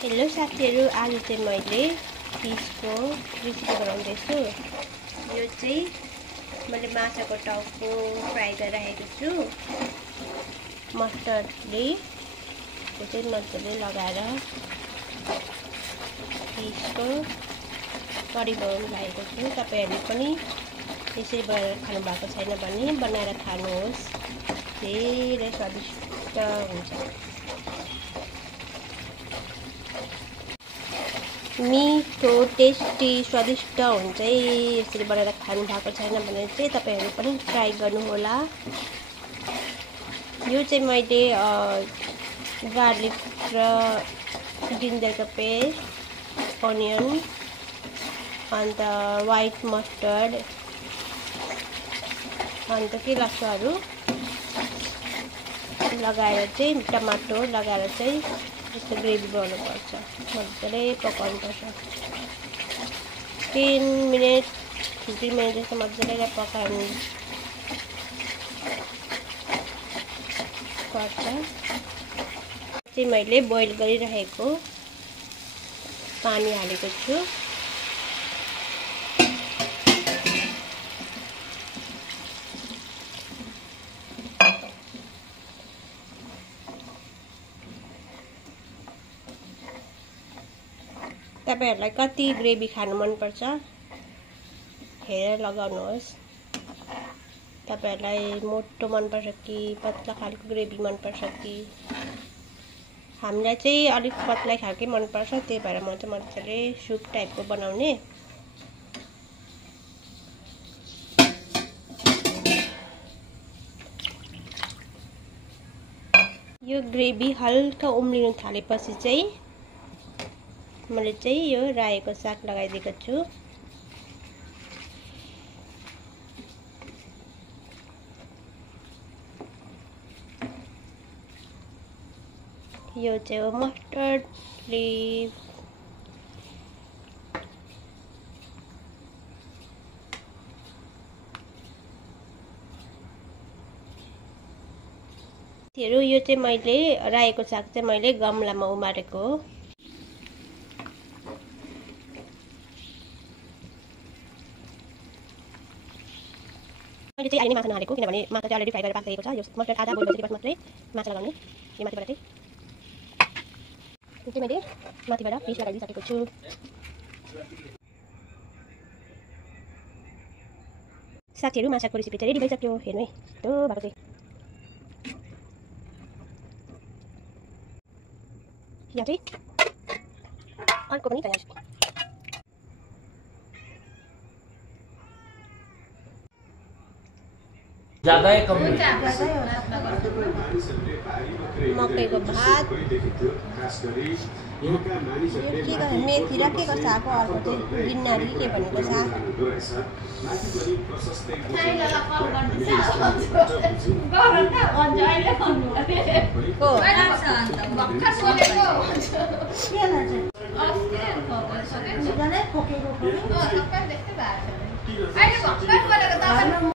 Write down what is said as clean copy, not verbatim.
Hello साथीहरु, आज चाहिँ मैले फिसको रेसिपी बनाउँदैछु। यो चाहिँ मैले माछाको टाउको फ्राई गरिरहेको छु। मस्टर्डले यो चाहिँ मजाले लगाएर फिसको करी बनाउनु लागेको छु। तपाईहरुले पनि यसरी बनाएर खानु भएको छैन भने बनाएर खानुहोस्, धेरै स्वादिष्ट हुन्छ। मिठो टेस्टी स्वादिष्ट हुन्छ। यसरी बनाएर खानु भएको छैन भने चाहिँ तपाईहरु पनि ट्राई गर्नु होला। यो चाहिँ मैले गार्लिक र जिन्जरको पेस्ट, अनियन, अन्त व्हाइट मस्टर्ड, अन्त के लसुनहरु लगाएर चाहिँ टमाटो लगाएर चाहिँ यस्तो ग्रेभी बनाउनु पर्छ। मजाले पकाउनु पर्छ। 3 मिनेट 15 मिनेट जस्तो मजाले पकाउनु पर्छ। चाहिँ मैले बोइल गरिरहेको पानी हालेको छु। तपाईहरुलाई कति ग्रेभी खानु मन पर्छ हेरेर लगाउनुहोस्। तपाईहरुलाई मोटो मन पर्छ कि पतला खालको ग्रेभी मन पर्छ कि? हामीलाई चाहिँ अलिक पतला खालकै मन पर्छ, त्यही भएर म चाहिँ मजाले सुप टाइपको बनाउने। यो ग्रेभी हल्का उम्लिन थालेपछि चाहिँ मैले चाहिँ यो रायोको साग लगाइदिएको छु। यो चाहिँ हो मस्टर्ड लिफ। यो चाहिँ मैले रायोको साग चाहिँ मैले गमलामा उमारेको हो। मैले चाहिँ अहिले माछा नहालेको किनभने माछा चाहिँ अलरेडी फ्राई गरेर पाकिसकेको छ। यो मस्टर्ड आधा बोइल भएपछि मात्रै माछा लगाउने। यो माथिबाट चाहिँ मैले माथिबाट फिस लगाइदिसकेको छु। साथीहरु, माछाको रेसिपी चाहिँ रेडी भइसक्यो। हेर्नु है, त्यो भएको चाहिँ यहाँ चाहिँ अर्को पनि तयार। ज्यादा है कम? मकैको भात, मेथी र के को साग हो, अर्को चाहिँ गिन्नारी के भनेको साग।